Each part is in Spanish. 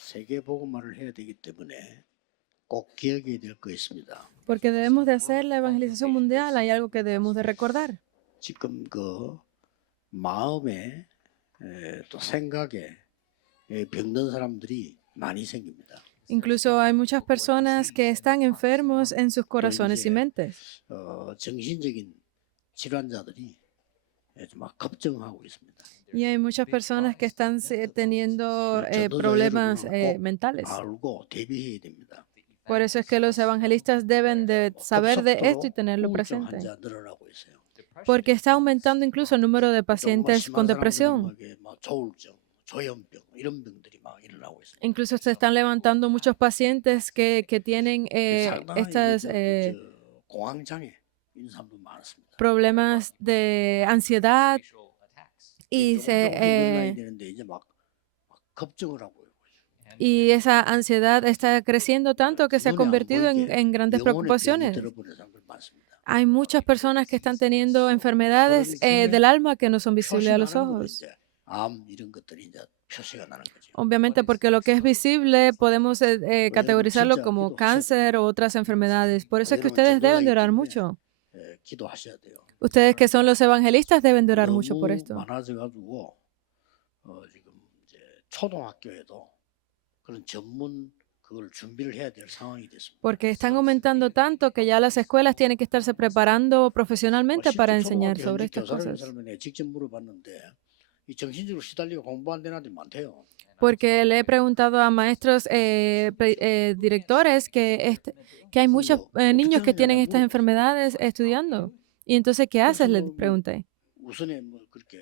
세계 복음화를 해야 되기 때문에 꼭 기억해야 될 거 있습니다. Porque debemos de hacer la evangelización mundial, hay algo que debemos de recordar. 지금 그 마음에 또 생각에 병든 사람들이 많이 생깁니다. Incluso hay muchas personas que están enfermos en sus corazones y mentes. 정신적인 질환자들이 막 급증하고 있습니다. Y hay muchas personas que están teniendo 전도자 problemas 여러분은 꼭 mentales. 알고 대비해야 됩니다. Por eso es que los evangelistas deben de saber de esto y 급속도로 tenerlo 우울증 presente. 환자 늘어나고 있어요. Porque está aumentando incluso el número de 정말 pacientes 심한 con 사람들은 depresión. 막 조울증, 조현병 이런 병들이 막 일어나고 있습니다. Incluso se están levantando muchos pacientes que tienen 상당히 estas 공황 장애 있는 사람도 많습니다. problemas de ansiedad y 조금 일어나야 se 되는데 이제 막 급증을 하고 있고 y esa ansiedad está creciendo tanto que se ha 눈에 안 convertido 보이게 en grandes 영혼의 병이 preocupaciones. 들어버린 사람들 많습니다. Hay muchas personas que están teniendo enfermedades del alma que no son visibles a los 표시나는 거는 ojos. 이제 암 이런 것들이 이제 표시가 나는 거죠. Obviamente, porque lo que es visible podemos categorizarlo 진짜 como 기도하셔야 cáncer o otras enfermedades. Por eso es que 여러분 ustedes deben de 전도자이기 orar 때문에 mucho. 기도하셔야 돼요. Ustedes que son los evangelistas deben de orar mucho por 너무 esto. 많아져가지고 지금 이제 초등학교에도 그런 전문 그걸 준비를 해야 될 상황이 됐습니다. Porque están aumentando tanto que ya las escuelas tienen que estarse preparando profesionalmente para enseñar 초등학교 sobre 현직 estas 교사라는 cosas. 사람이 내가 직접 물어봤는데 이 정신적으로 시달리고 공부 안 되는 애들이 많대요. Porque le he preguntado a maestros directores que hay muchos niños que tienen estas enfermedades estudiando. Y entonces, ¿qué haces? Le pregunté. 우선에 뭐 그렇게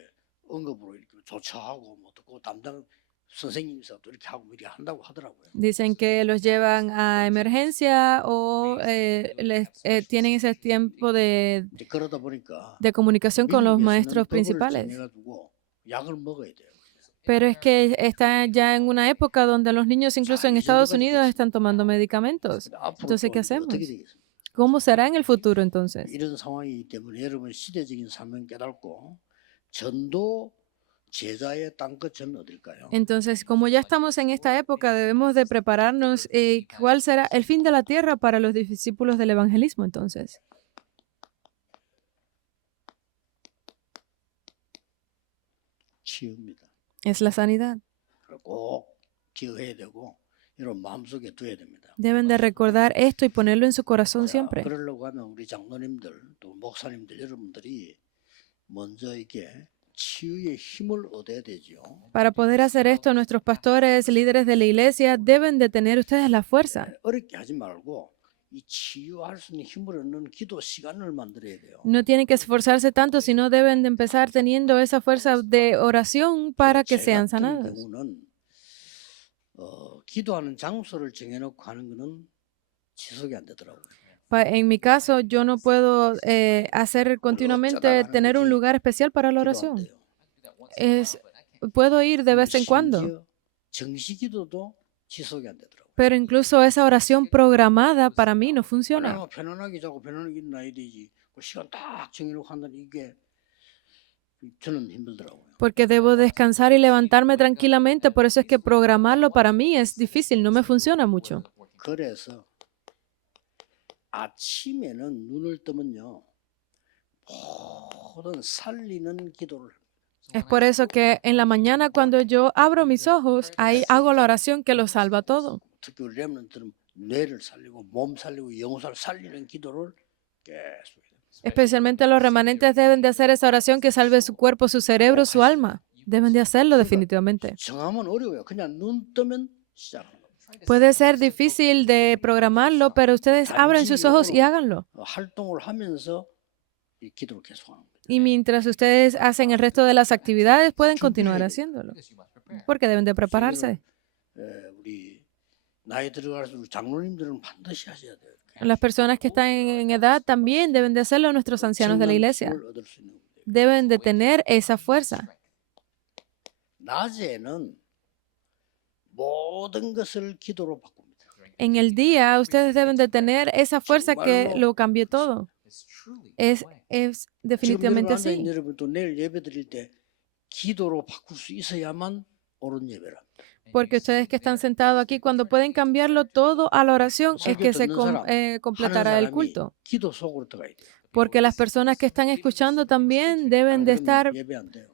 응급으로 이렇게 조처하고 뭐 또 담당 선생님이서 또 이렇게 하고 이렇게 한다고 하더라고요. Dicen que los llevan a emergencia o tienen ese tiempo 이제 그러다 보니까 de comunicación con los 미국에서는 maestros 법을 principales. 정해가지고 약을 먹어야 돼요. Pero es que está ya en una época donde los niños, incluso en Estados Unidos, están tomando medicamentos. 근데 앞으로 Entonces, 또 ¿qué 이제 hacemos? 어떻게 되겠습니까? ¿Cómo será en el futuro entonces? 이런 상황이기 때문에 여러분 시대적인 사명 깨닫고 전도 제자의 땅끝은 어딜까요? Entonces, como ya estamos en esta época, debemos de prepararnos. ¿Cuál será el fin de la tierra para los discípulos del evangelismo entonces? 치유입니다. Es la sanidad. 꼭 기억해야 되고 여러분 마음속에 두어야 됩니다. Deben de recordar esto y ponerlo en su corazón siempre. 그러려고 하면 우리 장로님들 또 목사님들 여러분들이 먼저 이게 치유의 힘을 얻어야 되죠. Para poder hacer esto, nuestros pastores, líderes de la iglesia, deben de tener ustedes la fuerza. 어렵게 하지 말고 이 치유할 수 있는 힘을 얻는 기도 시간을 만들어야 돼요. No tienen que esforzarse tanto, sino deben de empezar teniendo esa fuerza de oración para que 제 sean 같은 sanados. 경우는 기도하는 장소를 정해놓고 하는 거는 지속이 안 되더라고요. En mi caso, yo no puedo hacer continuamente, tener un lugar especial para la 기도 안 oración. 돼요. Puedo ir de vez en cuando, 심지어 정시 기도도 지속이 안 되더라고요. pero incluso esa oración programada para mí no funciona. 그냥 편안하게 자고 편안하게 일어나야 되지. 그 시간 딱 정해놓고 한다는 이게 저는 힘들더라고요. Porque debo descansar y levantarme tranquilamente, por eso es que programarlo para mí es difícil, no me funciona mucho. 그래서 아침에는 눈을 뜨면요 모든 살리는 기도를 Es por eso que en la mañana cuando yo abro mis ojos, ahí hago la oración que lo salva todo. 특히 우리 렘넌트는 뇌를 살리고 몸 살리고 영혼을 살리는 기도를 계속 해요. Especialmente los remanentes deben de hacer esa oración que salve su cuerpo, su cerebro, su alma. Deben de hacerlo definitivamente. 정하면 어려워요. 그냥 눈 뜨면 시작하는 거예요. Puede ser difícil de programarlo, pero ustedes abren sus ojos y háganlo. 활동을 하면서 이 기도를 계속하는 거예요. Y mientras ustedes hacen el resto de las actividades, pueden continuar haciéndolo. Porque deben de prepararse. 우리 나이 들어갈수록 장로님들은 반드시 하셔야 돼요. Las personas que están en edad también deben de hacerlo nuestros ancianos de la iglesia. 힘을 얻을 수 있는 거예요. Deben de tener esa fuerza. 낮에는 모든 것을 기도로 바꿉니다. En el día, ustedes deben de tener esa fuerza que lo cambie todo. Es definitivamente 지금 así. 여러분도 내일 예배 드릴 때 기도로 바꿀 수 있어야만 옳은 예배랍니다. Porque ustedes que están sentados aquí, cuando pueden cambiarlo todo a la oración, es 설교 que se 듣는 사람, 하는 completará el 사람이 culto. 기도 속으로 들어가야 돼요. Porque las personas que están escuchando también deben 안 de 그러면 estar 예배 안 돼요.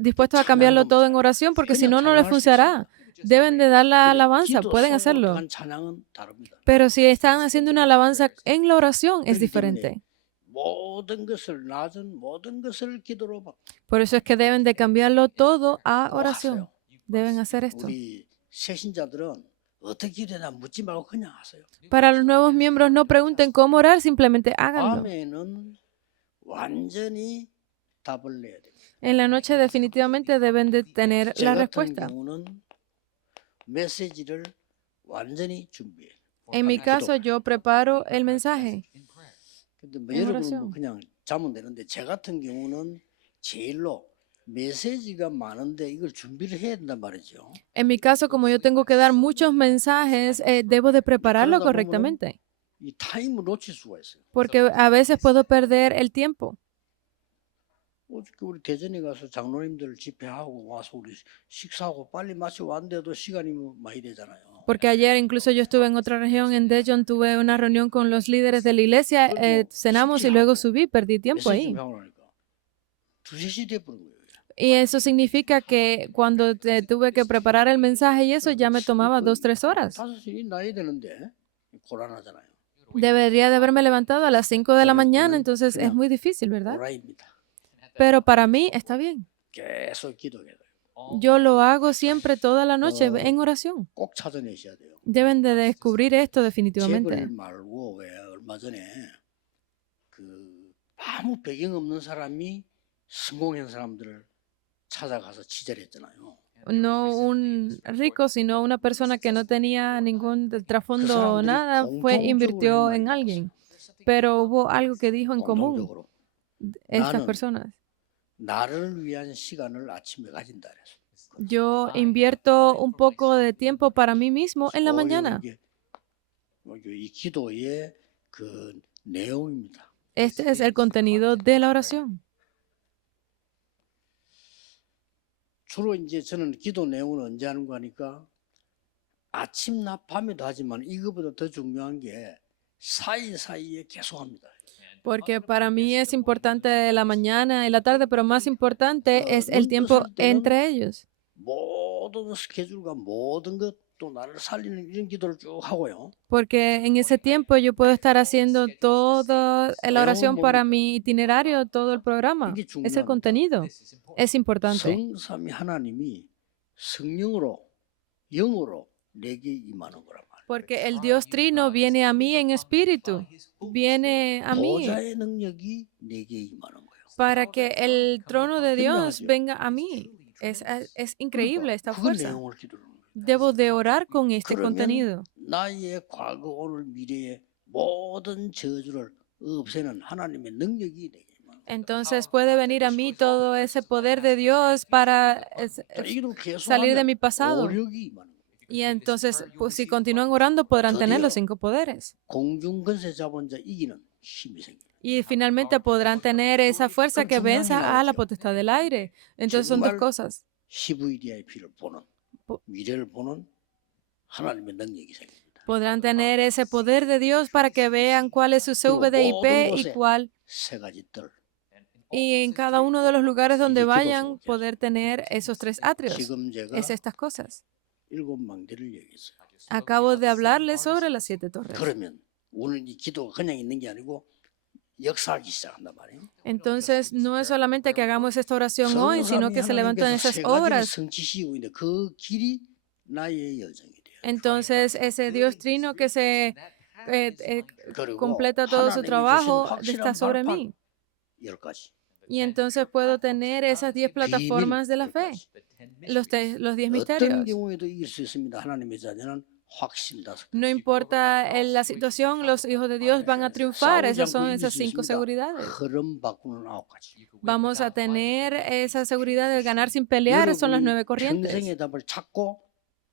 dispuestos a cambiarlo todo en oración, porque si no, no les funcionará. Deben de dar la 근데 alabanza, 기도 pueden 속으로 hacerlo. 들어간 찬양은 다릅니다. Pero si están haciendo una alabanza en la oración, es 그렇기 때문에 diferente. 모든 것을 낮은 모든 것을 기도로 바꿔. Por eso es que deben de cambiarlo todo a 그거 oración. 하세요. Deben hacer esto. 우리 새신자들은 어떻게 기도해야 묻지 말고 그냥 하세요. Para los nuevos miembros, no pregunten cómo orar, simplemente háganlo. 밤에는 완전히 답을 내야 돼요. En la noche definitivamente deben de tener 제 la 같은 respuesta. 경우는 메시지를 완전히 준비해요. En mi caso, yo preparo el mensaje. 근데 뭐 en 여러분은 oración. 뭐 그냥 자면 되는데 제 같은 경우는 제일로 메시지가 많은데 이걸 준비를 해야 된단 말이죠. En mi caso, como yo tengo que dar muchos mensajes, debo de prepararlo 그러다 보면은 correctamente. 이 타임을 놓칠 수가 있어요. Porque a veces puedo perder el tiempo. 어저께 우리 대전에 가서 장로님들 집회하고 와서 우리 식사하고 빨리 마치고 왔는데도 시간이 뭐 많이 되잖아요. Porque ayer incluso yo estuve en otra región, en Daejeon, tuve una reunión con los líderes de la iglesia, cenamos y luego subí, perdí tiempo 메시지 ahí. 준비하고 나니까 2~3시 돼버린 거예요. Y eso significa que cuando tuve que preparar el mensaje y eso ya me tomaba 2~3 horas. 5시 나야 되는데 고란하잖아요. Debería de haberme levantado a las 5 de la mañana, entonces es muy difícil, ¿verdad? 오라입니다. Pero para mí está bien. 계속 기도해야 돼요. Yo lo hago siempre toda la noche en oración. 꼭 찾아내셔야 돼요. Deben de descubrir esto 재벌 definitivamente. 말고 왜 얼마 전에 그 아무 배경 없는 사람이 성공한 사람들을 찾아가서 치절했잖아요. No un rico, sino una persona que no tenía ningún trasfondo, nada, invirtió en alguien. Pero hubo algo que dijo en común 공통적으로 estas 나는 personas. 나를 위한 시간을 아침에 가진다 그랬어. Yo invierto un poco de tiempo para mí mismo en la mañana. 이 기도의 그 내용입니다. Este es el contenido de la oración. 주로 이제 저는 기도 내용을 언제 하는 거 하니까 아침, 낮, 밤에도 하지만 이거보다 더 중요한 게 사이사이에 계속합니다. Porque para mí es importante la mañana y la tarde, pero más importante es el tiempo entre ellos. 모든 스케줄과 모든 것도 나를 살리는 이런 기도를 쭉 하고요. Porque en ese tiempo yo puedo estar haciendo toda la oración para mi itinerario, todo el programa. 이게 Es el 중요합니다. contenido. Es importante. 성삼위 하나님이 성령으로 영으로 내게 임하는 거란 말이에요. Porque el Dios Trino viene a mí en espíritu, viene a mí 보좌의 능력이 내게 임하는 거예요. para que el trono de Dios venga a mí. Es increíble esta 그걸 fuerza. 내용을 기도하는 거예요. Debo de orar con este 그러면 contenido. 나의 과거, 오늘, 미래의 모든 저주를 없애는 하나님의 능력이 내게 임하는 거예요. Entonces puede venir a mí todo ese poder de Dios para 이걸 계속 salir de 하면 mi pasado. 오력이 임하는 거예요. Y entonces, pues, si continúan orando, podrán tener los 5 poderes. 공중 권세 잡은 자 이기는 힘이 생겨요. Y finalmente podrán tener esa fuerza que venza a la potestad del aire. Entonces son dos 정말 cosas. CVDIP를 보는 미래를 보는 하나님의 능력이 생깁니다. Podrán tener ese poder de Dios para que vean cuál es su CVDIP y cuál. 세 가지 뜰. Y en cada uno de los lugares donde vayan, poder tener esos 3 atrios. 지금 제가 Es estas cosas. 7망대를 얘기했어요. Acabo de hablarles sobre las 7 torres. 그러면 오늘 이 기도가 그냥 있는 게 아니고 역사하기 시작한단 말이에요. Entonces, no es solamente que hagamos esta oración hoy, sino que se levantan esas 세 가지를 obras. 성취시키고 있는데 그 길이 나의 여정이 돼요. Entonces, ese Dios Trino que se 그리고 completa todo su 하나님이 trabajo 주신 está 확실한 sobre 발판 mí. 10가지. Y entonces puedo tener esas 10 plataformas de la fe, los 10 어떤 misterios. 경우에도 이길 수 있습니다. 하나님의 자녀는 확신 5가지. No importa la situación, los hijos de Dios van a triunfar. Esas son esas 5 seguridades. 흐름 바꾸는 9가지. Vamos a tener esa seguridad de ganar sin pelear. Son las 9 corrientes. 평생의 답을 찾고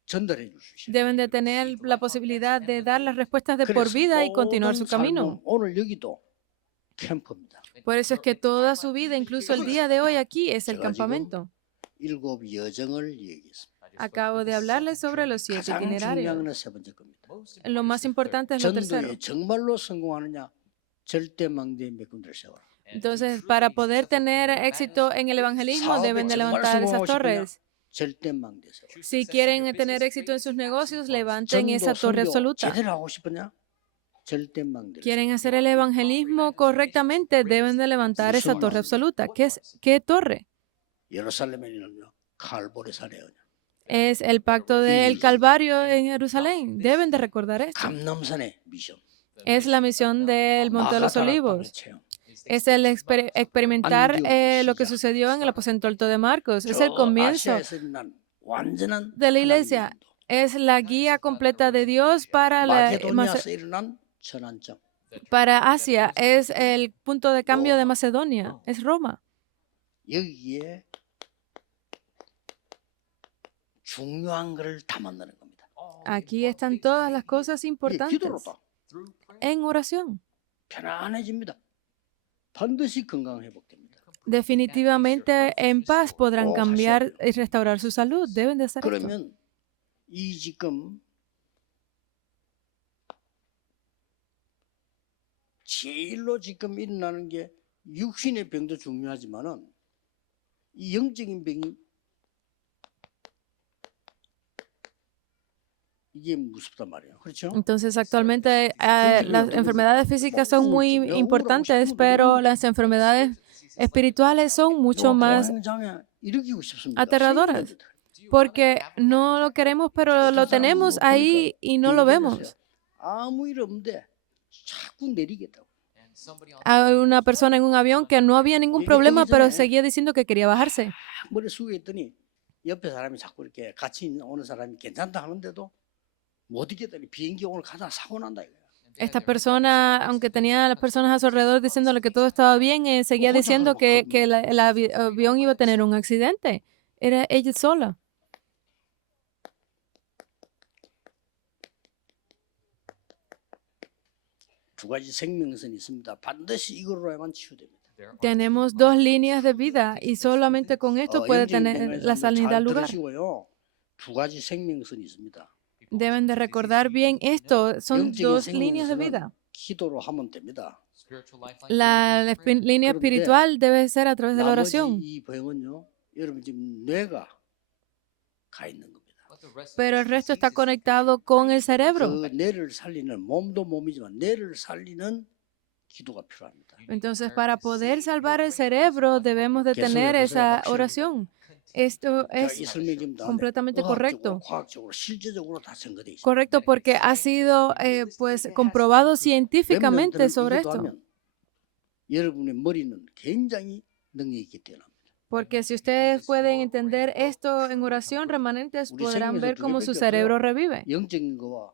전달해 줄 수 있어요. Deben de tener la posibilidad de dar las respuestas de por vida y continuar su camino. 오늘 여기도 캠프입니다. Por eso es que toda su vida, incluso el día de hoy aquí, es el campamento. 7 여정을 얘기했습니다. Acabo de hablarles sobre los 7 가장 중요한 itinerarios. 건 세 번째 겁니다. Lo más importante es lo tercero. 전도에 정말로 성공하느냐 절대 망대에 메꾼들 세워라. Entonces, para poder tener éxito en el evangelismo, 사업에 deben de 정말 levantar esas 성공하고 싶으냐 torres. 절대 망대 세워라. Si quieren tener éxito en sus negocios, levanten esa 전도 torre 선교 absoluta. 제대로 하고 싶으냐 절대 망대. Quieren hacer el evangelismo correctamente, deben de levantar esa torre absoluta. ¿Qué torre? 예루살렘에는요 칼보리 사례요. Es el pacto del Calvario en Jerusalén. Deben de recordar esto. 감남산의 미션. Es la misión del Monte de los 마가다락방의 Olivos. 체험. Es el experimentar lo que sucedió en el aposento alto de Marcos. Es el 저 comienzo 아시아에서 일어난 완전한 de la 하나님의 iglesia. 인도. Es la guía completa de Dios para 마게도니아에서 일어난 전환점. para Asia. Es el punto de cambio de Macedonia. Es Roma. 여기에 중요한 것을 담아내는 겁니다. Aquí están todas las cosas 이게 importantes 기도로다. en oración. 편안해집니다. 반드시 건강 회복됩니다. Definitivamente en paz podrán cambiar y restaurar su salud. Deben de hacer esto. 그러면 이 지금 제일로 지금 일어나는 게 육신의 병도 중요하지만은 이 영적인 병이 이게 무섭단 말이에요. 그렇죠? Entonces, actualmente las enfermedades físicas son muy importantes, pero las enfermedades espirituales son mucho más 장애 일으키고 싶습니다. aterradoras, porque no lo queremos, pero lo tenemos ahí y no lo vemos. 아무 일 없는데 자꾸 내리겠다고. Hay una persona en un avión que no había ningún problema, pero seguía diciendo que quería bajarse. 머리 숙여 있더니 옆에 사람이 자꾸 이렇게 같이 오는 사람이 괜찮다 하는데도 못 있겠다니 비행기 오늘 가다 사고 난다 이거야. Esta persona, aunque tenía a las personas a su alrededor diciéndole que todo estaba bien, seguía diciendo que el avión iba a tener un accidente. Era ella sola. 두 가지 생명선이 있습니다. 반드시 이걸로야만 치유됩니다. Tenemos 2 líneas de vida y solamente con esto puede 영적인 tener 병에서 la 한번 sanidad 잘 lugar. 들으시고요. 두 가지 생명선이 있습니다. Deben de recordar bien esto. Son 영적인 2 líneas de 생명선은 vida. 기도로 하면 됩니다. La línea espiritual debe ser a través de la 나머지 oración. 이 병은요. 여러분 지금 뇌가 가 있는 겁니다. Pero el resto está conectado con el cerebro. 그 뇌를 살리는 몸도 몸이지만 뇌를 살리는 기도가 필요합니다. Entonces, para poder salvar el cerebro, debemos de tener esa oración. Esto 자, 이 es 설명이 지금 다 completamente correcto. 과학적으로 실제적으로 다 증거돼 있습니다. Correcto, porque ha sido pues comprobado científicamente sobre esto. 기도하면 여러분의 머리는 굉장히 능력이 있기 때문에. Porque si ustedes pueden entender esto en oración, remanentes podrán ver cómo su cerebro revive. 영적인 거와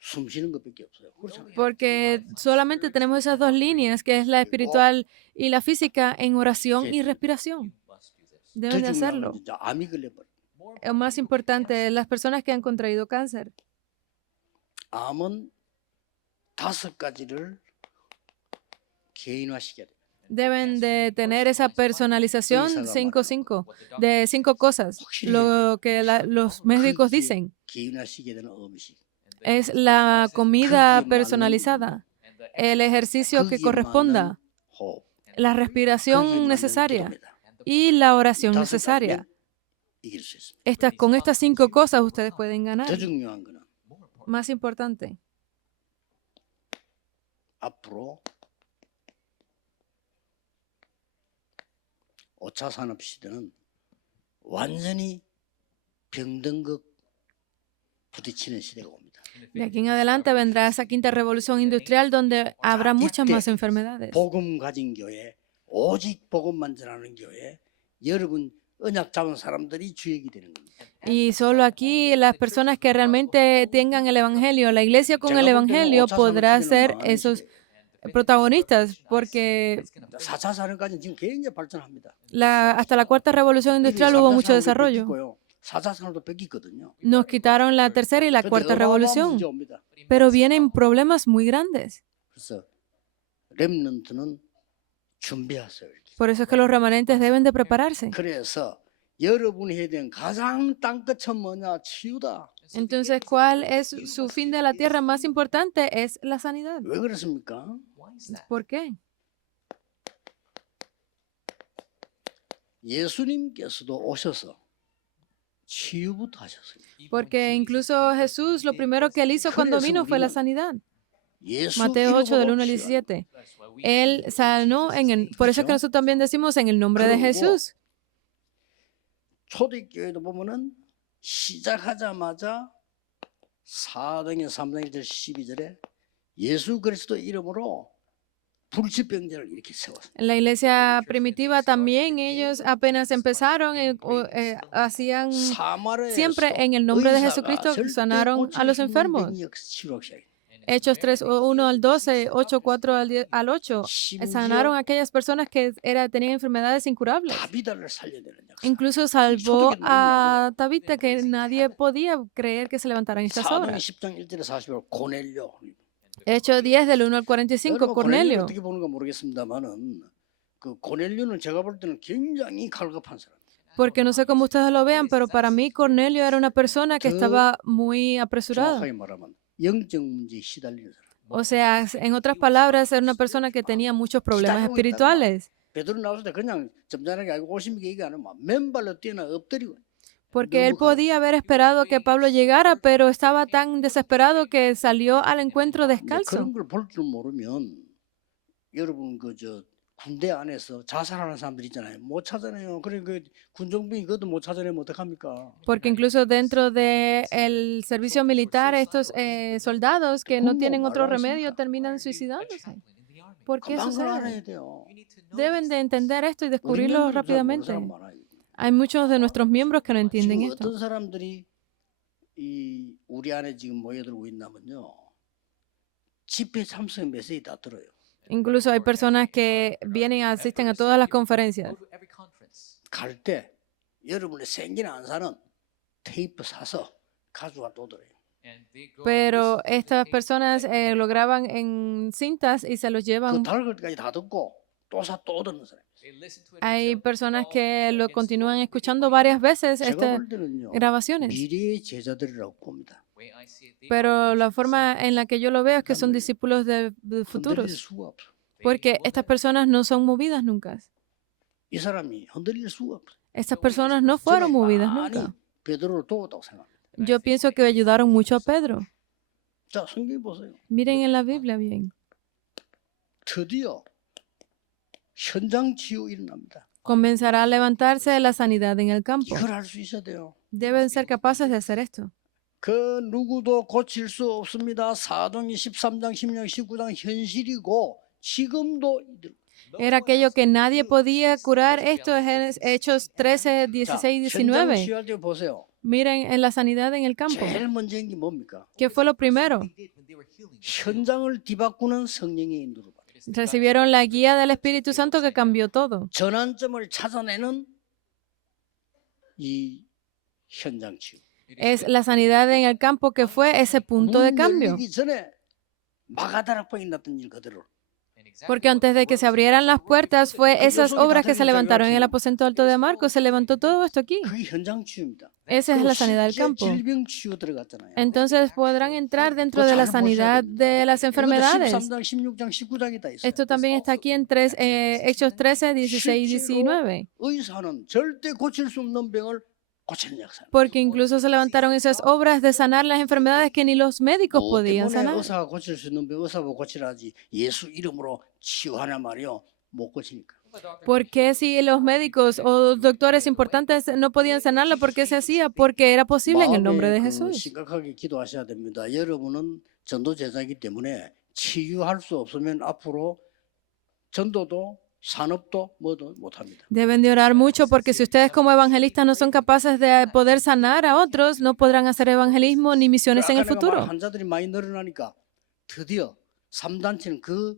숨 쉬는 것밖에 없어요. 그렇잖아요. Porque solamente tenemos esas 2 líneas, que es la espiritual y la física, en oración y respiración. Deben de 더 중요한 hacerlo. 건 진짜 암이 걸려버려. Lo más importante, las personas que han contraído cáncer. 암은 5가지를 개인화시켜야 돼요. Deben de tener esa personalización 5-5 de 5 cosas. Lo que los médicos dicen 개인화시켜야 되는 음식. es la comida personalizada, el ejercicio que 거기에 corresponda, 맞는 호흡, la 거기에 respiración 맞는 necesaria 기도입니다. y la oración 5가지면 necesaria. 이길 수 있습니다. Con estas 5 cosas ustedes pueden ganar. 더 중요한 거는 Más importante, 앞으로 5차 산업 시대는 완전히 병등급 부딪히는 시대가 옵니다. de aquí en adelante vendrá esa 5ª revolución industrial donde habrá muchas más enfermedades. 복음 가진 교회, 오직 복음만 전하는 교회, 여러분 언약 잡은 사람들이 주역이 되는 겁니다. Y solo aquí las personas que realmente tengan el Evangelio, la iglesia con el Evangelio podrá ser esos protagonistas, porque 4차 산업까지는 지금 굉장히 발전합니다. hasta la 4ª revolución industrial hubo mucho desarrollo. 4차 산업도 뺏기거든요. Nos quitaron la 3ª y la 4ª revolución, pero vienen problemas muy grandes. 그래서 렘넌트는 준비하세요. Por eso es que los remanentes deben de prepararse. 그래서 여러분이 해야 되는 가장 땅끝은 뭐냐? 치유다. Entonces, ¿cuál es su fin de la tierra más importante? Es la sanidad. 왜 그렇습니까? ¿Por qué? 예수님께서도 오셔서 치유부터 하셨어요. Porque incluso Jesús, lo primero que él hizo cuando vino fue la sanidad. 예수 Mateo 8, del 1 al 이름으로 치유하라. 17. Él sanó por eso es que nosotros también decimos en el nombre de 그리고 Jesús. 초대교회도 보면은 시작하자마자 4등에 3등 1절 12절에 예수 그리스도 이름으로 불치병자를 이렇게 세웠어요. En la iglesia primitiva también ellos apenas empezaron, hacían siempre en el nombre de Jesucristo sanaron a los enfermos. Hechos 3, 1 al 12, 8, 4 al 8, sanaron a aquellas personas que tenían enfermedades incurables. 다비다를 살려야 되는 역사. Incluso salvó a Tabita, que nadie podía creer que se levantara en estas 4등 horas. 10장 1절에 40절 고넬료. Hechos 10, del 1 al 45, 여러분, 고넬료 Cornelio. 어떻게 보는가 모르겠습니다만은 그 고넬료는 제가 볼 때는 굉장히 갈급한 사람. Porque no sé cómo ustedes lo vean, pero para mí Cornelio era una persona que 그 estaba muy apresurada. 정확하게 말하면 영적 문제에 시달리는 사람. O sea, en otras palabras, era una persona que tenía muchos problemas espirituales. 베드로 나왔을 때 그냥 점잖하게 알고 오십니까 얘기 안 하면 맨발로 뛰어나 엎드리고 Porque él podía haber esperado que Pablo llegara, pero estaba tan desesperado que salió al encuentro 이제 descalzo. 그런 걸 볼 줄 모르면 여러분 그 군대 안에서 자살하는 사람들 있잖아요. 못 찾아내요. 그래 그 군종병이 그것도 못 찾아내면 어떡합니까? Porque incluso dentro del servicio militar, estos soldados que no tienen otro remedio terminan suicidándose. ¿Por qué 금방 그걸 sucede? 알아야 돼요. Deben de entender esto y 우리 descubrirlo 멤버들 잘 모르는 rápidamente. 사람 많아요. Hay muchos de nuestros miembros que no entienden 지금 esto. 어떤 사람들이 이 우리 안에 지금 모여들고 있나면요. 집회 참석 메시지 다 들어요. Incluso hay personas que vienen y asisten a todas las conferencias. 갈 때 여러분의 생기나 안 사는 테이프 사서 가져와 또 들어요. Pero estas personas lo graban en cintas y se los 그 llevan. 다를 때까지 다 듣고 또 사 또 듣는 사람. Hay personas que lo continúan escuchando varias veces 제가 estas 볼 때는요. grabaciones. 미래의 제자들이라고 봅니다. Pero la forma en la que yo lo veo es que son discípulos de 흔들릴 futuros. 수가 없어. Porque estas personas no son movidas nunca. 이 사람이 흔들릴 수가 없어. Estas personas no fueron movidas 많이 nunca. 베드로를 도왔다고 생각합니다. Yo pienso que ayudaron mucho a Pedro. 자, 성경 보세요. Miren en la Biblia bien. 드디어 현장 치유 일어납니다. Comenzará a levantarse la sanidad en el campo. 이걸 할 수 있어야 돼요. Deben ser capaces de hacer esto. 그 누구도 고칠 수 없습니다. 사도행전 13장, 16장, 19장 현실이고 지금도 이들. Era aquello que nadie podía curar. Esto es Hechos 13, 16 y 현장 19. 치유할 때 보세요. Miren en la sanidad en el campo. 제일 먼저인 게 뭡니까? ¿Qué fue lo primero? 현장을 뒤바꾸는 성령의 인도를 받아요. Recibieron la guía del Espíritu Santo que cambió todo. 전환점을 찾아내는 이 현장 치유. Es la sanidad en el campo que fue ese punto de 문 cambio. 열리기 전에 마가다락방에 났던 일 그대로. Porque antes de que se abrieran las puertas, fue esas obras que se levantaron en el aposento alto de Marcos. Se levantó todo esto aquí. 그게 현장 치유입니다. Esa es la sanidad del 실제 campo. 질병 치유 들어갔잖아요. Entonces podrán entrar dentro de la sanidad de las enfermedades. 13장, 16장, 19장에 다 있어요. Esto también está aquí en Hechos 13, 16 y 19. 의사는 절대 고칠 수 없는 병을 고치는 역사. Porque incluso se levantaron esas obras de sanar las enfermedades que ni los médicos 뭐 podían 때문에 sanar. 의사가 고칠 수 있는 병 의사가 고치라지 예수 이름으로 치유하냐 말이요 못 고치니까. ¿Por qué si los médicos o doctores importantes no podían sanarlo? ¿Por qué se hacía? Porque era posible en el nombre de 마음에 Jesús. 심각하게 기도하셔야 됩니다. 여러분은 전도 제자이기 때문에 치유할 수 없으면 앞으로 전도도 산업도 뭐도 못합니다. Deben de orar mucho porque si ustedes como evangelistas no son capaces de poder sanar a otros, no podrán hacer evangelismo ni misiones en el 아까 내가 futuro. 말한 환자들이 많이 늘어나니까 드디어 3단체는 그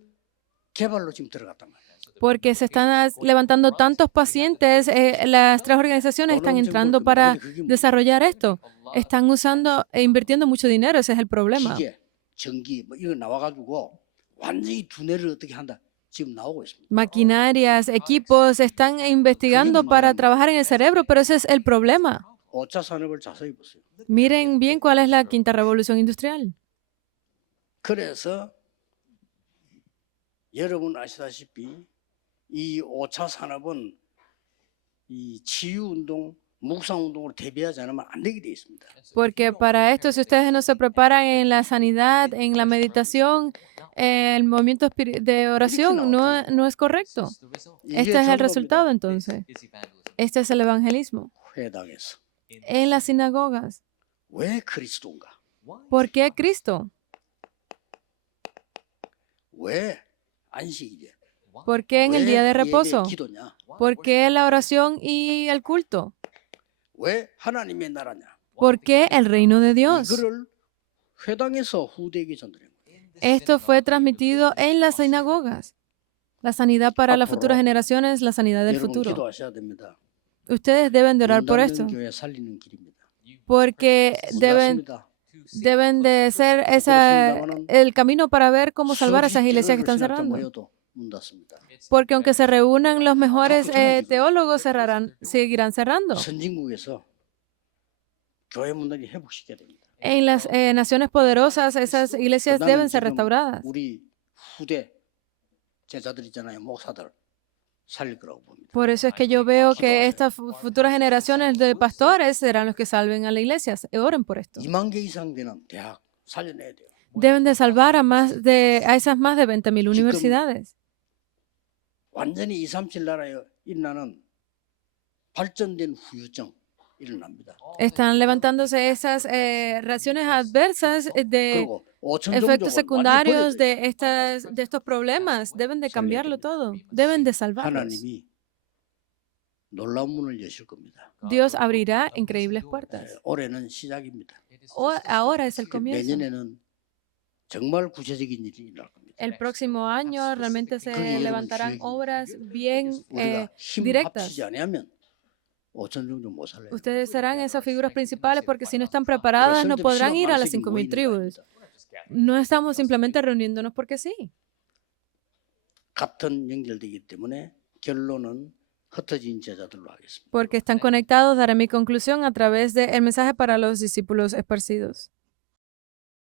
개발로 지금 들어갔단 말이에요. Porque se están levantando tantos pacientes, las tres organizaciones están entrando para desarrollar esto. Están usando e invirtiendo mucho dinero, ese es el problema. 기계, 전기 뭐 이거 나와가지고 완전히 두뇌를 어떻게 한다? 지금 나오고 있습니다. maquinarias, equipos, están investigando para trabajar en el cerebro, pero ese es el problema. 5차 산업을 자세히 보세요. Miren bien cuál es la quinta revolución industrial. 그래서 여러분 아시다시피 이 5차 산업은 이 치유운동, 묵상운동으로 대비하지 않으면 안 되게 돼 있습니다. Porque para esto, si ustedes no se preparan en la sanidad, en la meditación, el movimiento de oración, no es correcto. Este es el resultado entonces. Este es el evangelismo. 회당에서 En las sinagogas. 왜 그리스도인가? ¿Por qué Cristo? 왜 안식일이야? ¿Por qué en el día de reposo? 기도냐? ¿Por qué la oración y el culto? 왜 하나님의 나라냐? ¿Por qué el reino de Dios? 이거를 회당에서 후대에게 전달한 거예요. Esto fue transmitido en las sinagogas. La sanidad para las futuras generaciones, la sanidad del 여러분 futuro. 기도하셔야 됩니다. Ustedes deben de orar 문 por 닫는 esto, 교회 살리는 길입니다. porque 닫습니다. deben de ser el camino para ver cómo salvar a esas iglesias que están cerrando. 모여도 문 닫습니다. Porque aunque se reúnan los mejores teólogos, seguirán cerrando. 선진국에서 교회 문화를 회복시켜야 됩니다. En las naciones poderosas, esas iglesias deben ser restauradas. 우리 후대 제자들 있잖아요, 목사들 살릴 거라고 봅니다. Por eso es que yo veo que estas futuras generaciones de pastores serán los que salven a la iglesia. Oren por esto. 2만 개 이상 되는 대학 살려내야 돼요. Deben de salvar a esas más de 20,000 universidades. 완전히 237 나라에 일어나는 발전된 후유증 일어납니다. Están levantándose esas reacciones adversas de 그리고 5천 efectos 종족을 secundarios 완전히 de estos problemas. Deben de cambiarlo todo. Deben de salvarlos. 하나님이 놀라운 문을 여실 겁니다. Dios abrirá increíbles puertas. 올해는 시작입니다. Ahora es el comienzo. 내년에는 정말 구체적인 일이 일어날 겁니다. El próximo año realmente se 그게 levantarán 여러분 obras bien 우리가 힘 directas. 합치지 않으면 5천 종족 못 살려요. Ustedes serán esas figuras principales porque si no están preparadas no podrán ir a las 5,000 tribus. No estamos simplemente reuniéndonos porque sí. 같은 연결되기 때문에 결론은 흩어진 제자들로 하겠습니다. Porque están conectados, daré mi conclusión a través del mensaje para los discípulos esparcidos.